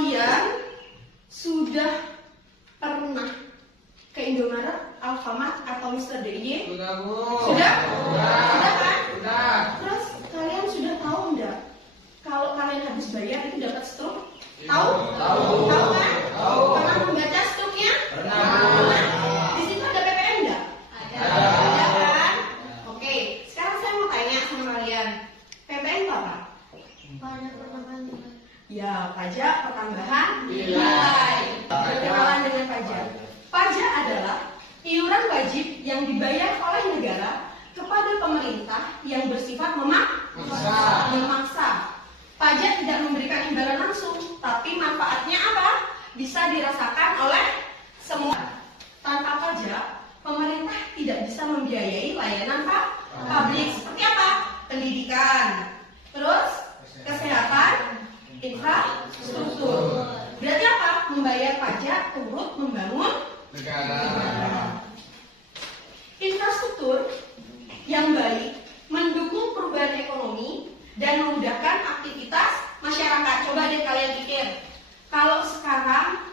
kalian sudah pernah ke Indomaret, Alfamart atau Mr. D.I.Y? Sudah, Bu. Sudah? Sudah kan? Sudah. Terus kalian sudah tahu enggak kalau kalian habis bayar itu dapat struk? Tahu? Tahu. Tahu kan? Tahu. Pernah membaca struknya? Pernah. Di situ ada PPN enggak? Ada. Ada kan? Oke, sekarang saya mau tanya sama kalian. PPN itu apa? Ya, pajak pertambahan nilai. Berkenalan dengan pajak. Pajak adalah iuran wajib yang dibayar oleh negara kepada pemerintah yang bersifat memaksa. Pajak tidak memberikan imbalan langsung, tapi manfaatnya apa? Bisa dirasakan oleh semua. Tanpa pajak, pemerintah tidak bisa membiayai layanan publik seperti apa? Pendidikan, terus kesehatan, infrastruktur. Berarti apa? Membayar pajak turut membangun Negara. Infrastruktur yang baik mendukung perubahan ekonomi dan memudahkan aktivitas masyarakat. Coba deh kalian pikir, kalau sekarang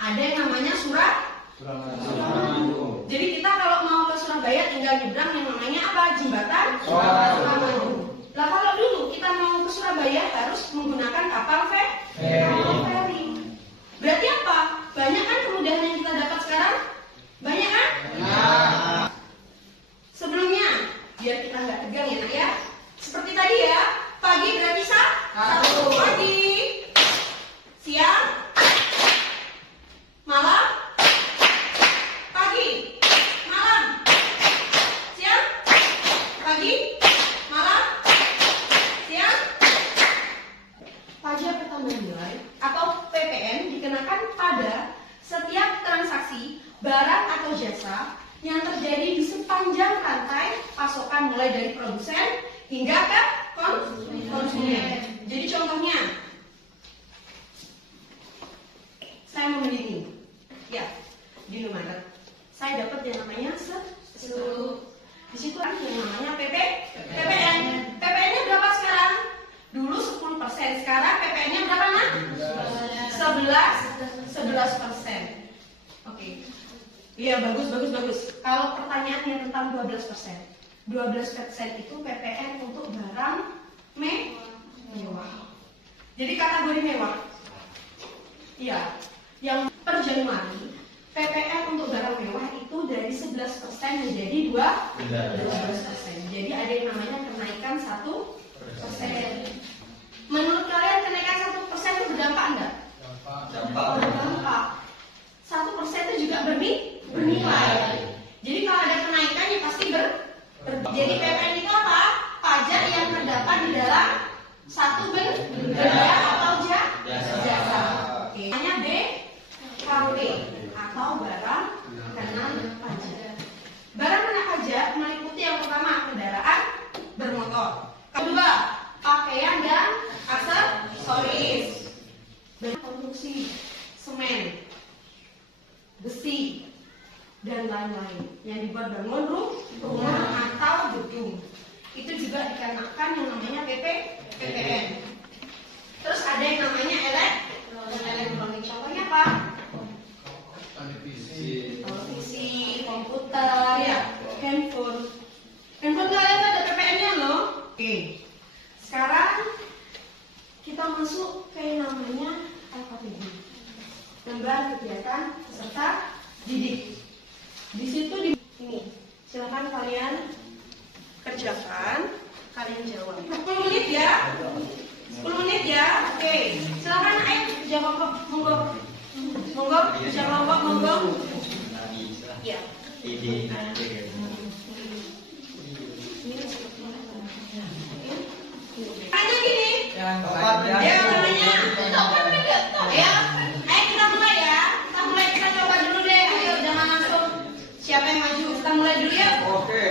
ada yang namanya Suramadu. Jadi kita kalau mau ke Surabaya tinggal nyebrang yang namanya apa? Jembatan Suramadu. Lah kalau dulu kita mau ke Surabaya harus menggunakan kapal feri. Berarti apa? Banyak kan kemudahan yang kita dapat sekarang? Banyak kan? Nah. Sebelumnya, biar kita nggak tegang ya nak ya. Seperti tadi ya, pagi berarti satu. Pagi, siang, malam, pagi, malam, siang, pagi, malam, siang. Pajak pertambahan nilai atau PPN dikenakan pada setiap transaksi barang atau jasa yang terjadi di sepanjang rantai pasokan mulai dari produsen hingga ke konsumen. Jadi contohnya, saya membeli ini, ya di Indomaret, saya dapat yang namanya struk. Di situ ada yang namanya PPN. PPN-nya berapa sekarang? Dulu 10%, sekarang PPN-nya berapa nak? 11%. Oke. Iya, bagus. Kalau pertanyaannya tentang 12%. 12% itu PPN untuk barang mewah. Jadi kategori mewah. Iya. Yang per Januari PPN untuk barang mewah itu dari 11% menjadi 12%. Jadi ada yang namanya kenaikan 1%. Menurut kalian kenaikan 1% itu berdampak enggak? Berdampak. 1% itu juga bernilai. Jadi kalau ada kenaikan ya pasti Jadi PPN itu apa? Pajak yang terdapat di dalam satu benda atau jasa. Oke. Namanya BKW atau barang kena pajak. Barang kena pajak meliputi yang pertama kendaraan bermotor. Kedua, pakaian dan aksesoris. Konstruksi, semen, besi, dan lain-lain yang dibuat bangun rumah atau gedung. Itu juga dikenakan yang namanya PPN. Terus ada yang namanya elektronik. Contohnya apa? Televisi, komputer, ya, handphone. Handphone kalian ada PPN-nya loh. Oke. Sekarang kita masuk ke namanya LKPD. Lembar kegiatan peserta didik. Di situ ini, silakan kalian kerjakan, kalian jawab. 10 menit ya. 10 menit ya. Oke. Silakan jawab monggo. Jawab. Ya. Hanya gini. Ya namanya. Ya. Kita mulai ya. Kita coba dulu deh. Ayo jangan langsung. Siapa yang maju? Kita mulai dulu ya. Oke.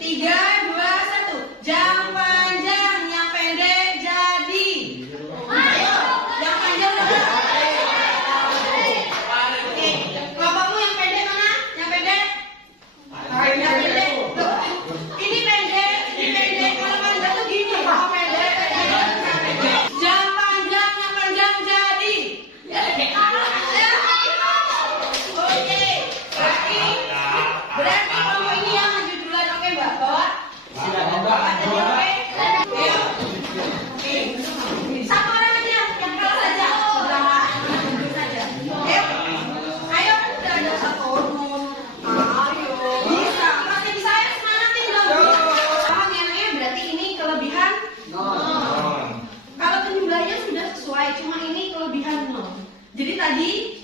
3, 2, 1. Yang panjang, yang pendek jadi. Ayo, yang panjang udah. Oke, kelompokmu yang pendek mana? Yang pendek? Yang pendek. Loh, ini pendek. Kalau panjang tuh gini. Oh, pendek. Yang panjang jadi. sesuai, cuma ini kelebihan 0. Jadi tadi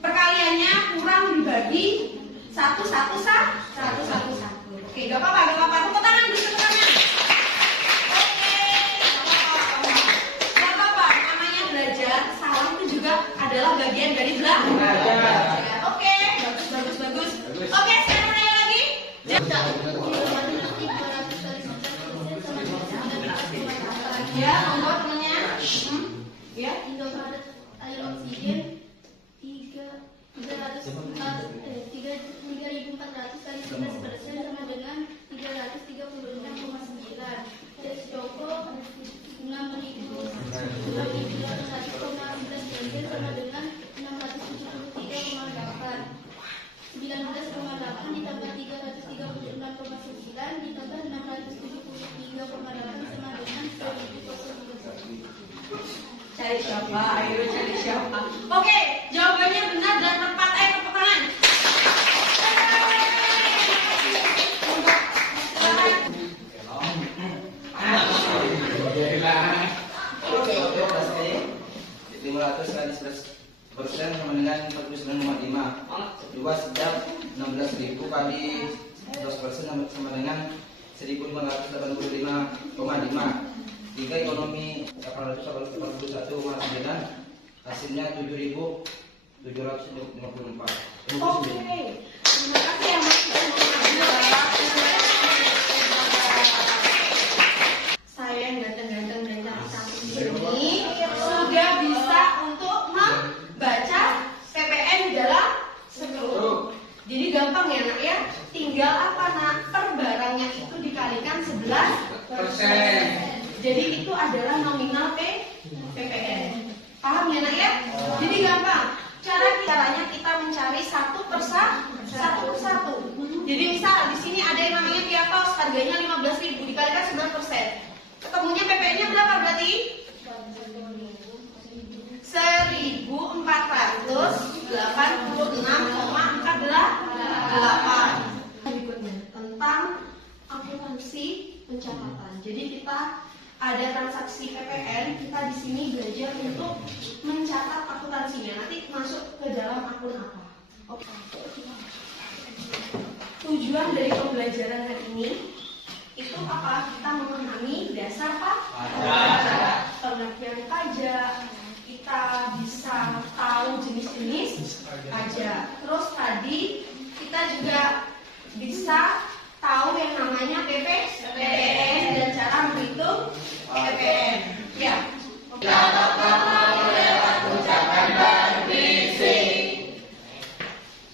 perkaliannya kurang dibagi 1, 1, 1. Oke, gak apa-apa. Tepuk tangan dulu, tepuk tangan. Oke, gak apa-apa. Namanya belajar, salah itu juga adalah bagian dari belajar. Oke, bagus. Oke, saya mau nanya lagi. Ya, monggo temennya. Ya. Indomaret air oksigen 3.400 kali 11% sama dengan 336,9. Tes Joko 6.811,11 sama dengan 673,8. 19,8 ditambah 336,9 ditambah 673,8 sama dengan 1.030. Cari siapa? Oke, jawabannya benar dan tepat. Ayo tepuk tangan. Silakan. 500 kali 11% sama dengan 49,5. Luas sejak 16.000 kali 12% sama dengan 1.585,5. 3 ekonomi 881,9, hasilnya 7.754. Oke, terima kasih ya Mas. Saya yang ganteng-ganteng dan cantik ini sudah bisa untuk membaca PPN di dalam 10. Jadi gampang ya nak ya. Tinggal apa nak? Per barangnya itu dikalikan 11%. Jadi itu adalah nominal PPN. Paham ya nak ya? Jadi gampang. Caranya kita mencari satu persatu. Jadi misal di sini ada yang namanya Piatos, harganya 15.000 dikalikan 9%. Ketemunya PPN-nya berapa berarti? 1.486,48. Berikutnya tentang akuntansi pencatatan. Jadi kita ada transaksi PPN, kita di sini belajar untuk mencatat akuntansinya. Nanti masuk ke dalam akun apa? Oke. Tujuan dari pembelajaran hari ini itu apa? Kita memahami dasar pajak, pengertian pajak, kita bisa tahu jenis-jenis pajak. Terus tadi kita juga bisa tahu yang namanya PPN dan cara menghitung PPN. Ya.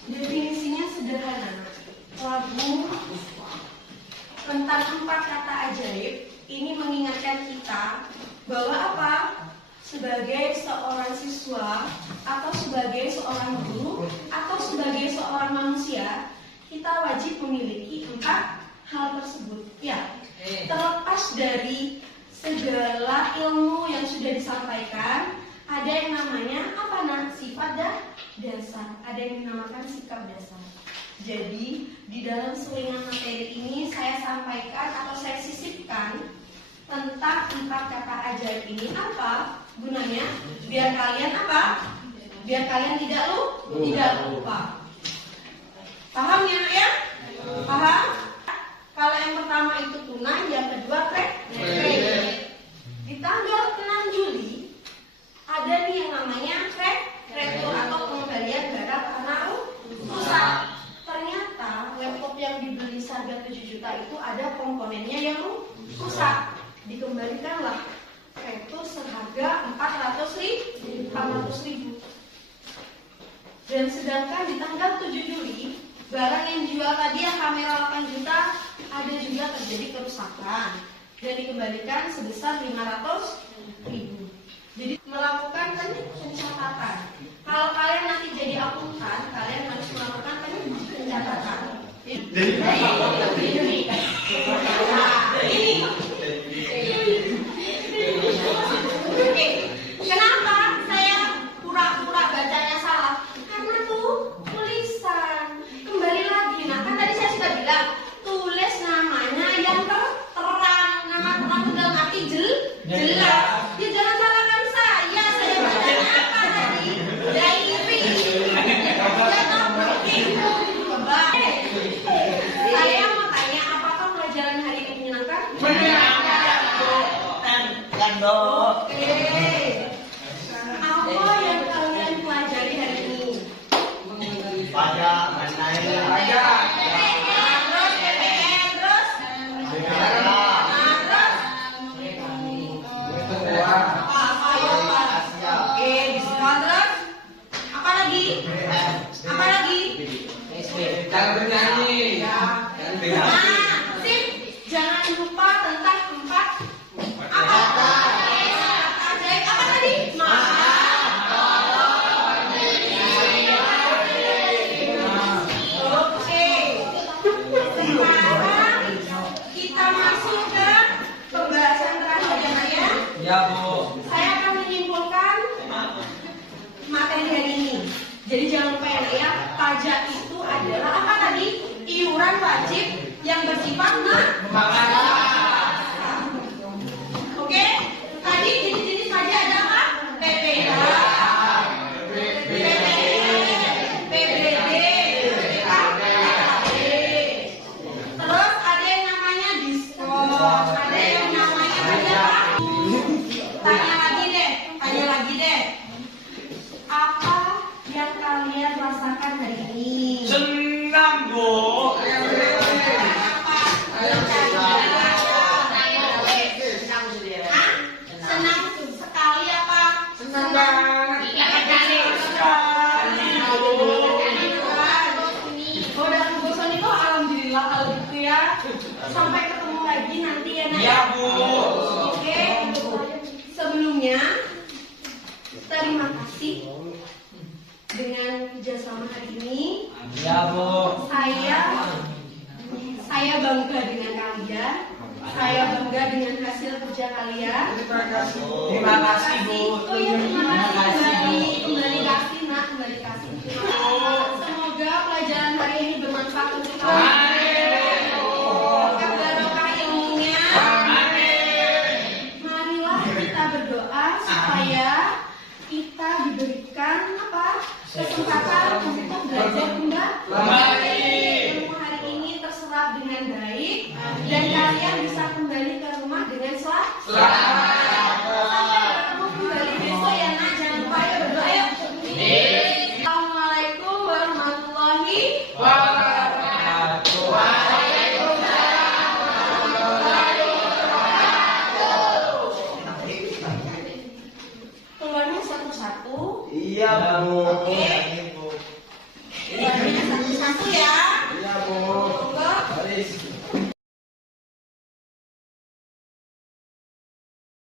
Definisinya sederhana. Lagu tentang 4 kata ajaib ini mengingatkan kita bahwa apa? Sebagai seorang siswa atau sebagai seorang guru atau sebagai seorang manusia, kita wajib memiliki 4 hal tersebut. Ya, terlepas dari segala ilmu yang sudah disampaikan, ada yang namanya apa nah? Sifat dasar. Ada yang dinamakan sikap dasar. Jadi di dalam selingan materi ini saya sampaikan atau saya sisipkan tentang 4 kata ajaib ini. Apa gunanya? Biar kalian apa? Biar kalian tidak lupa. Paham ya nak ya? Paham? Kalau yang pertama itu tunai, yang kedua kredit. Di tanggal 6 Juli ada nih yang namanya kredit atau pengembalian barang karena rusak. Ternyata laptop yang dibeli seharga 7 juta itu ada komponennya yang rusak. Dikembalikanlah itu seharga 400.000. Dan sedangkan di tanggal 7 Juli barang yang dijual tadi yang kamera 8 juta ada juga terjadi kerusakan dan dikembalikan sebesar 500.000. Jadi melakukan pencatatan. Kalau kalian nanti jadi akuntan, kalian harus melakukan pencatatan. Ini. Oke. Kenapa saya pura-pura bacanya salah? Karena tuh tulisan. Kembali lagi, nah kan tadi saya sudah bilang tulis namanya yang terang, nama terang dalam arti jelas. Ya jangan salah Dok. Oke. Apa yang kalian pelajari hari ini? Pajak, mengenai pajak. Terus PPN, terus Negara. Oke, diskon terus. Apa lagi? Apa lagi? Jangan bernyanyi. Nah, sip. Jangan lupa tentang empat apa? Ajaib apa tadi? Oke. Sekarang kita masuk ke pembahasan terakhir ya, Nak, ya. Ya, Bu. Saya akan menyimpulkan materi hari ini. Jadi jangan lupa ya, Nak, ya. Pajak itu adalah apa tadi? Iuran wajib yang bersifat Oke. Tadi jenis-jenis pajak ada apa? PPh, PBB, terus ada yang namanya diskon, ada yang namanya pajak. Tanya lagi deh. Apa yang kalian rasakan hari ini? Senang, Bu. Senang sekali apa? Senang banget. Oh, dan Bu Sony kok alhamdulillah kalau gitu ya. Sampai ketemu lagi nanti ya, Nak. Iya, Bu. Oke. Sebelumnya terima kasih dengan kerjasama hari ini. Iya, Bu. Saya bangga dengan kalian. Saya bangga dengan hasil kerja kalian. Terima kasih, Bu. Oh iya, terima kasih. Kembali kasih, Nak. Kembali kasih. Semoga pelajaran hari ini bermanfaat untuk kalian. Berkah barokah ilmunya. Marilah kita berdoa supaya kita diberikan apa? Kesempatan untuk belajar kembali. Ilmu hari ini terserap dengan baik dan kalian bisa kembali ke rumah dengan selamat. Sampai bertemu kembali besok ya, Nak. Jangan lupa ya berdoa yuk. Assalamualaikum warahmatullahi keluarnya satu-satu. Iya, Bu. Keluarnya satu-satu ya.